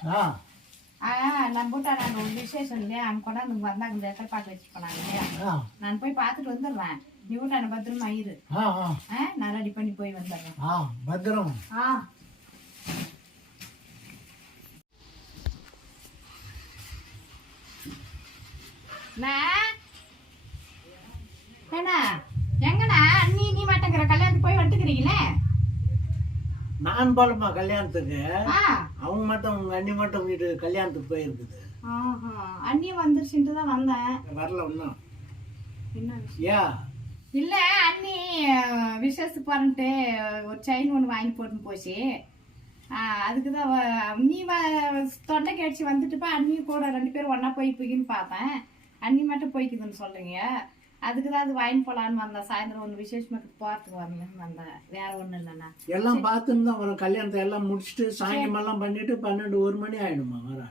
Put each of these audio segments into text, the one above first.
ஆ. நம்ம வீட்டாண்ட ஒரு விசேஷம் இல்லையா அவங்க கொண்டாந்து வந்தாங்க இந்த இடத்துல பார்க்க வச்சு போனாங்க. நான் போய் பார்த்துட்டு வந்துடுறேன். நீ வீட்டாண்ட பத்திரமா இரு. நான் ரெடி பண்ணி போய் வந்துடுறேன். ஆ பத்திரம். ஆ. என்ன எங்கண்ணா? நீ நீ மாட்டேங்கிற கல்யாணத்துக்கு போய் வந்துக்கிறீங்களே? நான் போலமா கல்யாணத்துக்கு. ஆ. அவங்க மட்டும் உங்க அண்ணி மட்டும் வீட்டு கல்யாணத்துக்கு போயிருக்குது. ஆஹா. அண்ணியும் வந்துருச்சுன்ட்டு தான் வந்தேன். வரல ஒன்றும்? ஏ இல்ல அண்ணி அஹ், விசேஷத்துக்கு போறேன்ட்டு ஒரு செயின் ஒன்று வாங்கி போட்டு போச்சு. அதுக்கு தான் நீ தொண்டை கடிச்சு வந்துட்டுப்பா அண்ணி கூட ரெண்டு பேரும் ஒண்ணா போய் போய்க்குன்னு பார்த்தேன். அண்ணி மட்டும் போய்க்குதுன்னு சொல்றீங்க அதுக்கு தான் அது வாங்கி போலான்னு வந்தேன். சாயந்தரம் ஒன்று விசேஷத்துக்கு போறதுக்கு வரலன்னு வந்தேன். வேற ஒன்றும் இல்லைண்ணா எல்லாம் பார்த்துன்னு தான் வரும். கல்யாணத்தை எல்லாம் முடிச்சுட்டு சாயங்காலம் பண்ணிட்டு பன்னெண்டு ஒரு மணி ஆயிடுமா வர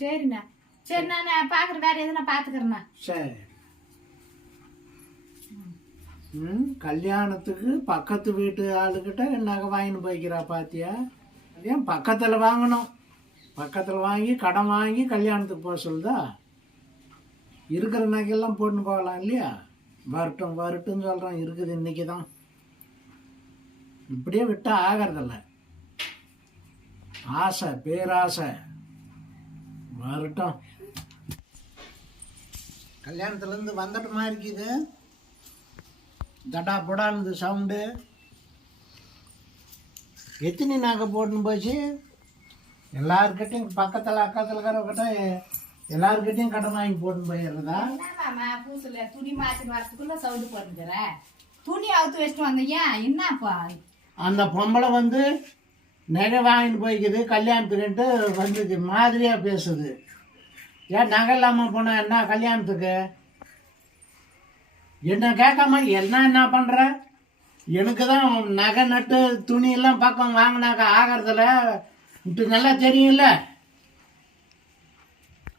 சரிண்ணா. சரி நான் பார்க்குறேன் வேற எதுனா பார்த்துக்கிறேண்ணா. சரி. ம் கல்யாணத்துக்கு பக்கத்து வீட்டு ஆளுகிட்ட நகை வாங்கின்னு போய்க்கிறா பாத்தியா? ஏன் பக்கத்தில் வாங்கணும்? பக்கத்தில் வாங்கி கடன் வாங்கி கல்யாணத்துக்கு போக சொல்லுதா? இருக்கிற நகையெல்லாம் போட்டுன்னு போகலாம் இல்லையா? வரட்டும் வரட்டும்னு சொல்கிறோம் இருக்குது இன்றைக்கி தான் இப்படியே விட்டால் ஆகிறதில்ல. ஆசை பேராசை. வரட்டும். கல்யாணத்துலேருந்து வந்துட்டுமா இருக்குது? தடா புடான்னு சவுண்டு. எத்தனை நாங்கள் போட்டுன்னு போச்சு? எல்லாருக்கிட்டையும் பக்கத்தில் அக்கத்தில் இருக்கிறவங்கிட்ட எல்லாருக்கிட்டையும் கடன் வாங்கி போட்டுன்னு போயிடுறதா என்ன மாமா பூசுல துணி மாத்தின்னு வரதுக்குள்ள சவுண்டு போட்டுக்கிற? துணி அவுத்து வச்சுட்டு வந்தீங்க? என்னப்பா அந்த பொம்பளை வந்து நகை வாங்கிட்டு போய்க்குது கல்யாணத்துக்குன்ட்டு வந்துது மாதிரியாக பேசுது. ஏன் நகை இல்லாமல் போனா என்ன கல்யாணத்துக்கு? என்ன கேட்காம என்ன என்ன பண்ணுற எனக்கு தான் நகை நட்டு துணியெல்லாம் பக்கம் வாங்கினாக்க ஆகிறதுல நல்லா தெரியும்ல?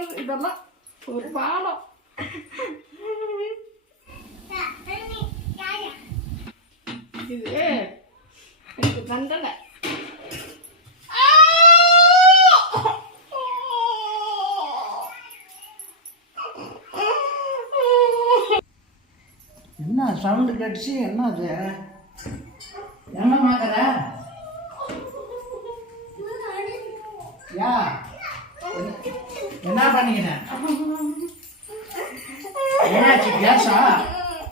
பாலம் இதெல்லாம் ஒரு பாலம் இது எனக்கு தண்டனை என்ன சவுண்டு கடிச்சு என்ன அது என்ன மாக்கற யா என்ன பண்ணிக்கிறேன் என்னாச்சு கேஸா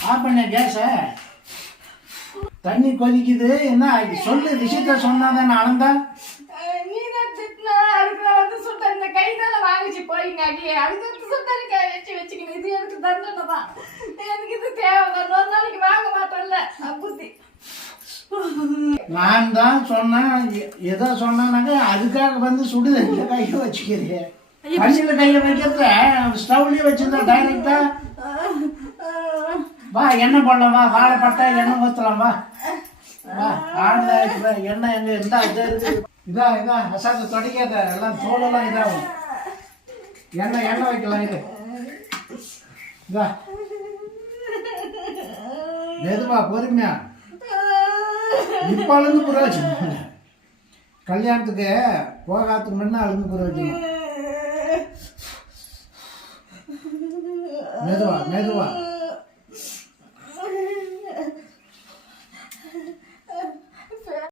ஆஃப் பண்ண கேஸா தண்ணி கொதிக்குது என்ன சொல்லு விஷயத்த தண்டனை தான் புத்தி நான் தான் சொன்னேன் எதோ சொன்னானாக்க அதுக்காக வந்து சுடுதண்ணில கையை வச்சுக்கிறீங்க தண்ணியில கையை வைக்கிறத ஸ்டவ்லயே வச்சிருந்தா டைரக்டா வா எண்ணெய் பண்ணலாமா வாழைப்பட்டா எண்ணெய் ஊற்றலாமா வா. ஆடுதா எண்ணெய் எங்க இருந்தா இது. இதான் இதா இதா அசாத்து தொடக்காத. எல்லாம் தோலெல்லாம் இதாகும். எண்ணெய் எண்ணெய் வைக்கலாம் இது. இதா. மெதுவா பொறுமையா. இப்போ அழுந்து புரோஜனம் கல்யாணத்துக்கு போகாததுக்கு முன்ன அழுந்து பிரயோஜனம் மெதுவா மெதுவா